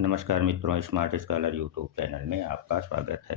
नमस्कार मित्रों, smart scholar YouTube channel में आपका स्वागत है।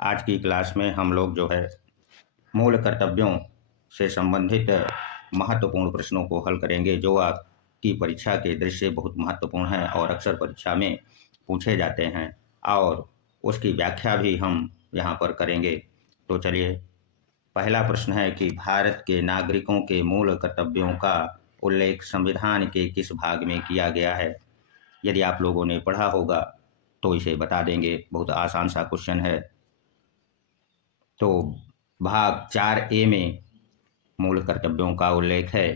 आज की क्लास में हम लोग जो है मूल कर्तव्यों से संबंधित महत्वपूर्ण प्रश्नों को हल करेंगे, जो आपकी परीक्षा के दृष्टि से बहुत महत्वपूर्ण हैं और अक्सर परीक्षा में पूछे जाते हैं, और उसकी व्याख्या भी हम यहाँ पर करेंगे। तो चलिए, पहला प्रश्न है कि भारत के नागरिकों के मूल कर्तव्यों का उल्लेख संविधान के किस भाग में किया गया है? यदि आप लोगों ने पढ़ा होगा तो इसे बता देंगे। बहुत आसान सा क्वेश्चन है। तो भाग 4A में मूल कर्तव्यों का उल्लेख है।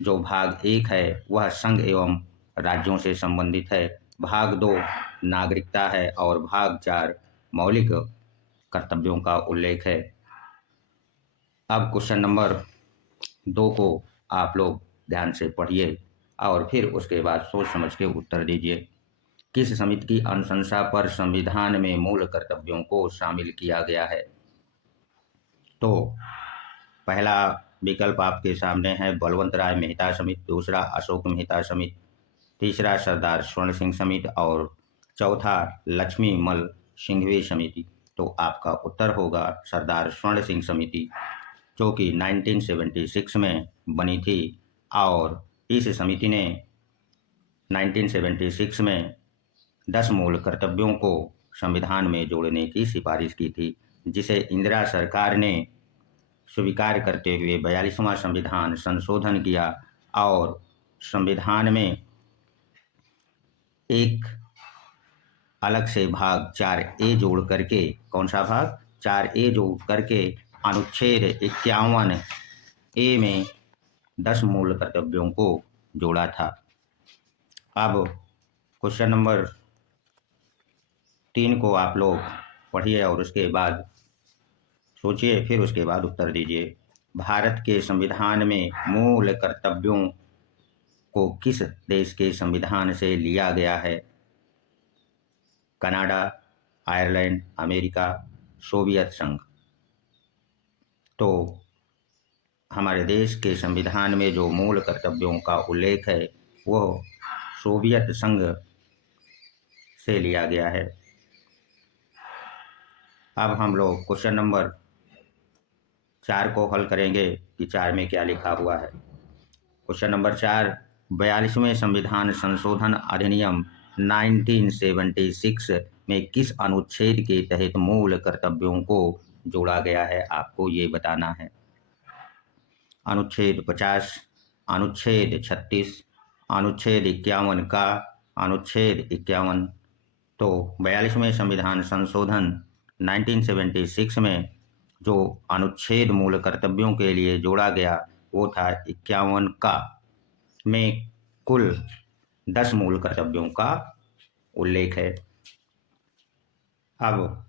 जो भाग 1 है वह संघ एवं राज्यों से संबंधित है। भाग 2 नागरिकता है और भाग 4 मौलिक कर्तव्यों का उल्लेख है। अब क्वेश्चन नंबर 2 को आप लोग ध्यान से पढ़िए और फिर उसके बाद सोच समझ के उत्तर दीजिए। किस समिति की अनुशंसा पर संविधान में मूल कर्तव्यों को शामिल किया गया है? तो पहला विकल्प आपके सामने है बलवंत राय मेहता समिति, दूसरा अशोक मेहता समिति, तीसरा सरदार स्वर्ण सिंह समिति और चौथा लक्ष्मी मल सिंघवी समिति। तो आपका उत्तर होगा सरदार स्वर्ण सिंह समिति, जो कि 1976 में बनी थी, और इस समिति ने 1976 में 10 मूल कर्तव्यों को संविधान में जोड़ने की सिफारिश की थी, जिसे इंदिरा सरकार ने स्वीकार करते हुए 42वां संविधान संशोधन किया और संविधान में एक अलग से भाग 4A जोड़ करके, कौन सा भाग? 4A जोड़ करके अनुच्छेद 51A में 10 मूल कर्तव्यों को जोड़ा था। अब क्वेश्चन नंबर 3 को आप लोग पढ़िए और उसके बाद सोचिए, फिर उसके बाद उत्तर दीजिए। भारत के संविधान में मूल कर्तव्यों को किस देश के संविधान से लिया गया है? कनाडा, आयरलैंड, अमेरिका, सोवियत संघ। तो हमारे देश के संविधान में जो मूल कर्तव्यों का उल्लेख है वह सोवियत संघ से लिया गया है। अब हम लोग क्वेश्चन नंबर 4 को हल करेंगे कि 4 में क्या लिखा हुआ है। क्वेश्चन नंबर 4, 42वें संविधान संशोधन अधिनियम 1976 में किस अनुच्छेद के तहत मूल कर्तव्यों को जोड़ा गया है? आपको ये बताना है। अनुच्छेद 50, अनुच्छेद 36, अनुच्छेद 51 का, अनुच्छेद 51। तो 42वें संविधान संशोधन 1976 में जो अनुच्छेद मूल कर्तव्यों के लिए जोड़ा गया वो था 51 का, में कुल 10 मूल कर्तव्यों का उल्लेख है। अब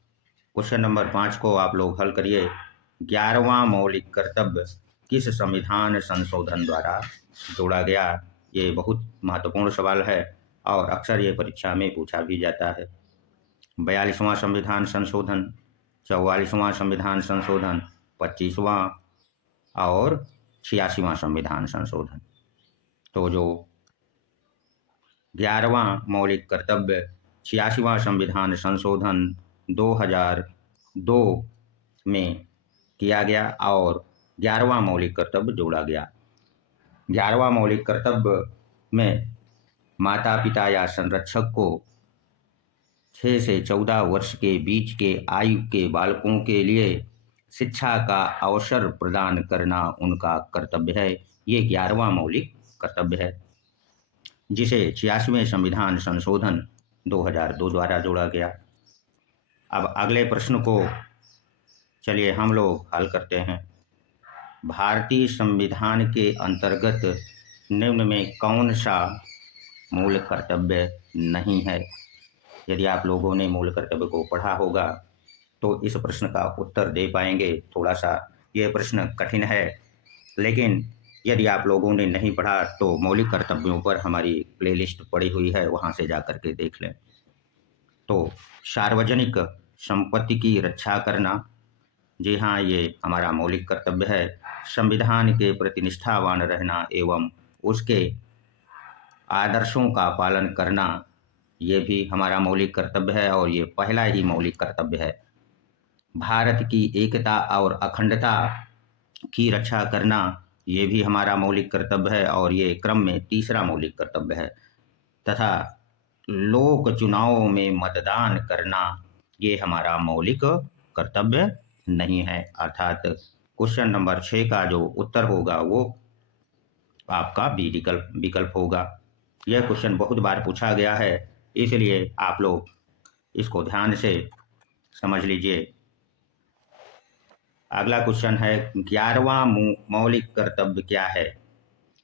क्वेश्चन नंबर 5 को आप लोग हल करिए। 11वां मौलिक कर्तव्य किस संविधान संशोधन द्वारा जोड़ा गया? ये बहुत महत्वपूर्ण सवाल है और अक्सर ये परीक्षा में पूछा भी जाता है। 42वां संविधान संशोधन, 44वां संविधान संशोधन, 25वां और 86वां संविधान संशोधन। तो जो 11वां मौलिक कर्तव्य 86वां संविधान संशोधन 2002 में किया गया और 11वां मौलिक कर्तव्य जोड़ा गया। 11वां मौलिक कर्तव्य में माता पिता या संरक्षक को 6 से 14 वर्ष के बीच के आयु के बालकों के लिए शिक्षा का अवसर प्रदान करना उनका कर्तव्य है। ये 11वां मौलिक कर्तव्य है, जिसे 86वें संविधान संशोधन 2002 द्वारा जोड़ा गया। अब अगले प्रश्न को चलिए हम लोग हल करते हैं। भारतीय संविधान के अंतर्गत निम्न में कौन सा मूल कर्तव्य नहीं है? यदि आप लोगों ने मूल कर्तव्य को पढ़ा होगा तो इस प्रश्न का उत्तर दे पाएंगे। थोड़ा सा ये प्रश्न कठिन है, लेकिन यदि आप लोगों ने नहीं पढ़ा तो मौलिक कर्तव्यों पर हमारी प्लेलिस्ट पड़ी हुई है, वहाँ से जा कर के देख लें। तो सार्वजनिक संपत्ति की रक्षा करना, जी हाँ, ये हमारा मौलिक कर्तव्य है। संविधान के प्रति निष्ठावान रहना एवं उसके आदर्शों का पालन करना, ये भी हमारा मौलिक कर्तव्य है और ये पहला ही मौलिक कर्तव्य है। भारत की एकता और अखंडता की रक्षा करना ये भी हमारा मौलिक कर्तव्य है और ये क्रम में तीसरा मौलिक कर्तव्य है। तथा लोक चुनावों में मतदान करना ये हमारा मौलिक कर्तव्य नहीं है। अर्थात क्वेश्चन नंबर 6 का जो उत्तर होगा वो आपका बी विकल्प होगा। यह क्वेश्चन बहुत बार पूछा गया है, इसलिए आप लोग इसको ध्यान से समझ लीजिए। अगला क्वेश्चन है 11वां मौलिक कर्तव्य क्या है।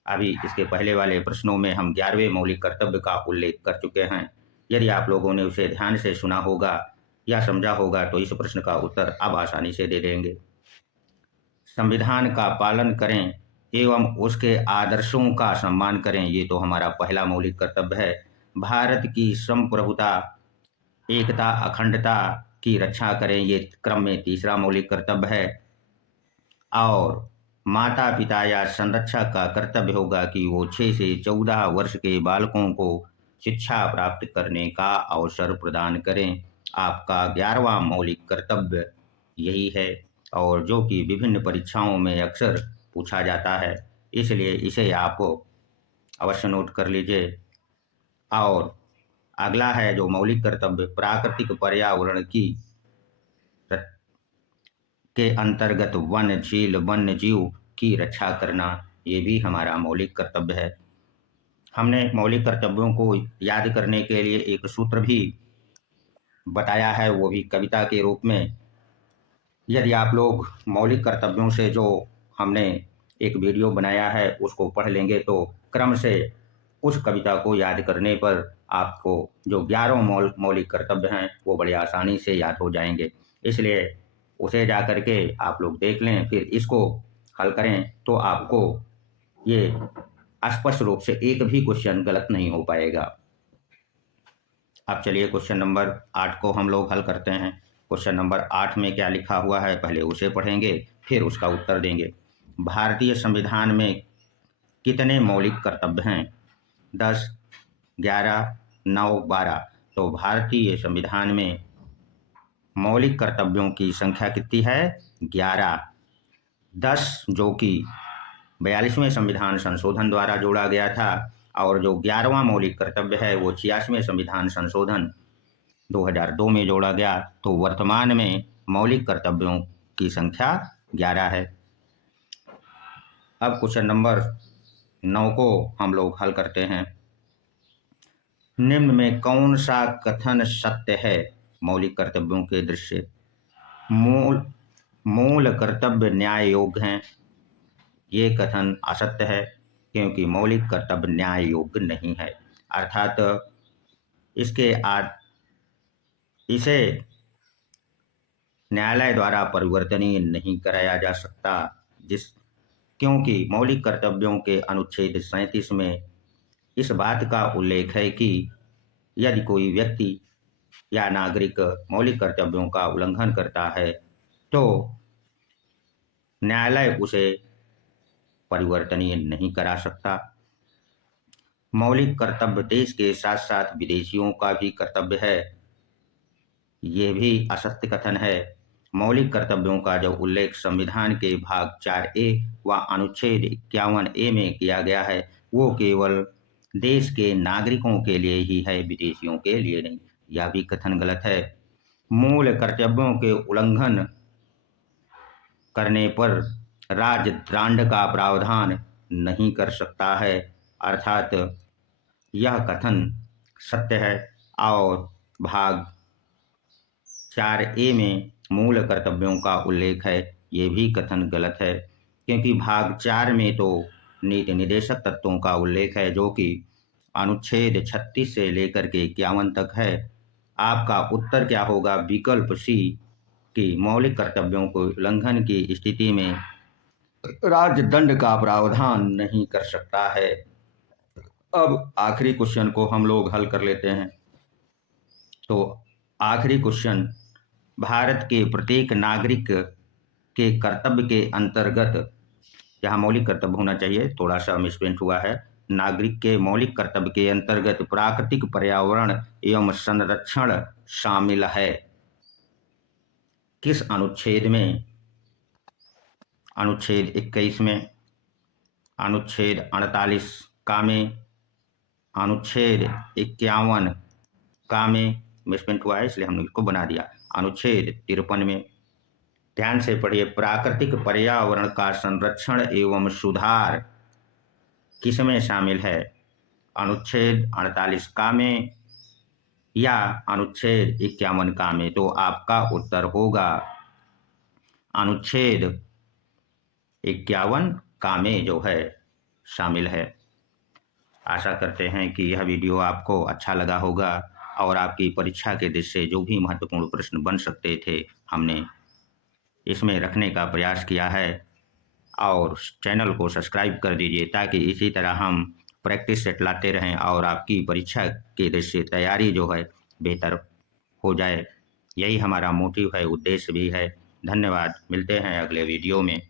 अभी इसके पहले वाले प्रश्नों में हम 11वें मौलिक कर्तव्य का उल्लेख कर चुके हैं। यदि आप लोगों ने उसे ध्यान से सुना होगा या समझा होगा तो इस प्रश्न का उत्तर अब आसानी से दे देंगे। संविधान का पालन करें एवं उसके आदर्शों का सम्मान करें, ये तो हमारा पहला मौलिक कर्तव्य है। भारत की संप्रभुता, एकता, अखंडता की रक्षा करें, ये क्रम में तीसरा मौलिक कर्तव्य है। और माता पिता या संरक्षक का कर्तव्य होगा कि वो 6 से 14 वर्ष के बालकों को शिक्षा प्राप्त करने का अवसर प्रदान करें। आपका 11वां मौलिक कर्तव्य यही है और जो कि विभिन्न परीक्षाओं में अक्सर पूछा जाता है, इसलिए इसे आप अवश्य नोट कर लीजिए। और अगला है जो मौलिक कर्तव्य प्राकृतिक पर्यावरण की के अंतर्गत वन, झील, वन्य जीव की रक्षा करना, ये भी हमारा मौलिक कर्तव्य है। हमने मौलिक कर्तव्यों को याद करने के लिए एक सूत्र भी बताया है, वो भी कविता के रूप में। यदि आप लोग मौलिक कर्तव्यों से जो हमने एक वीडियो बनाया है उसको पढ़ लेंगे तो क्रम से उस कविता को याद करने पर आपको जो 11 मौलिक कर्तव्य हैं वो बड़ी आसानी से याद हो जाएंगे। इसलिए उसे जा करके आप लोग देख लें, फिर इसको हल करें तो आपको ये स्पष्ट रूप से एक भी क्वेश्चन गलत नहीं हो पाएगा। अब चलिए क्वेश्चन नंबर 8 को हम लोग हल करते हैं। क्वेश्चन नंबर 8 में क्या लिखा हुआ है पहले उसे पढ़ेंगे, फिर उसका उत्तर देंगे। भारतीय संविधान में कितने मौलिक कर्तव्य हैं? 10, 11, 9, 12। तो भारतीय संविधान में मौलिक कर्तव्यों की संख्या कितनी है? 11। 10 जो कि 42वें संविधान संशोधन द्वारा जोड़ा गया था और जो 11वां मौलिक कर्तव्य है वो 86वें संविधान संशोधन 2002 में जोड़ा गया। तो वर्तमान में मौलिक कर्तव्यों की संख्या 11 है। अब क्वेश्चन नंबर 9 को हम लोग हल करते हैं। निम्न में कौन सा कथन सत्य है मौलिक कर्तव्यों के दृश्य? मूल कर्तव्य न्याय योग्य हैं, ये कथन असत्य है क्योंकि मौलिक कर्तव्य न्याय योग्य नहीं है। अर्थात इसे न्यायालय द्वारा परिवर्तनीय नहीं कराया जा सकता, क्योंकि मौलिक कर्तव्यों के अनुच्छेद 37 में इस बात का उल्लेख है कि यदि कोई व्यक्ति या नागरिक मौलिक कर्तव्यों का उल्लंघन करता है तो न्यायालय उसे परिवर्तनीय नहीं करा सकता। मौलिक कर्तव्य देश के साथ साथ विदेशियों का भी कर्तव्य है, ये भी असत्य कथन है। मौलिक कर्तव्यों का जो उल्लेख संविधान के भाग 4A व अनुच्छेद 51A में किया गया है वो केवल देश के नागरिकों के लिए ही है, विदेशियों के लिए नहीं। यह भी कथन गलत है। मूल कर्तव्यों के उल्लंघन करने पर राजदंड का प्रावधान नहीं कर सकता है, अर्थात यह कथन सत्य है। और भाग 4A में मूल कर्तव्यों का उल्लेख है, ये भी कथन गलत है क्योंकि भाग 4 में तो नीति निर्देशक तत्वों का उल्लेख है जो कि अनुच्छेद 36 से लेकर के 51 तक है। आपका उत्तर क्या होगा? विकल्प सी कि मौलिक कर्तव्यों को उल्लंघन की स्थिति में राजदंड का प्रावधान नहीं कर सकता है। अब आखिरी क्वेश्चन को हम लोग हल कर लेते हैं। तो आखिरी क्वेश्चन, भारत के प्रत्येक नागरिक के कर्तव्य के अंतर्गत, यहाँ मौलिक कर्तव्य होना चाहिए, थोड़ा सा मिसप्रिंट हुआ है, नागरिक के मौलिक कर्तव्य के अंतर्गत प्राकृतिक पर्यावरण एवं संरक्षण शामिल है? किस अनुच्छेद में? अनुच्छेद 21 में, अनुच्छेद 48 का में, अनुच्छेद 51 का में मिसप्रिंट हुआ है इसलिए हमने इसको बना दिया, अनुच्छेद 53 में। ध्यान से पढ़िए, प्राकृतिक पर्यावरण का संरक्षण एवं सुधार किसमें शामिल है? अनुच्छेद 48 का में या अनुच्छेद 51 का में? तो आपका उत्तर होगा अनुच्छेद 51 का में जो है शामिल है। आशा करते हैं कि यह वीडियो आपको अच्छा लगा होगा और आपकी परीक्षा के दृष्टि से जो भी महत्वपूर्ण प्रश्न बन सकते थे हमने इसमें रखने का प्रयास किया है। और चैनल को सब्सक्राइब कर दीजिए ताकि इसी तरह हम प्रैक्टिस सेट लाते रहें और आपकी परीक्षा के दृष्टि से तैयारी जो है बेहतर हो जाए। यही हमारा मोटिव है, उद्देश्य भी है। धन्यवाद, मिलते हैं अगले वीडियो में।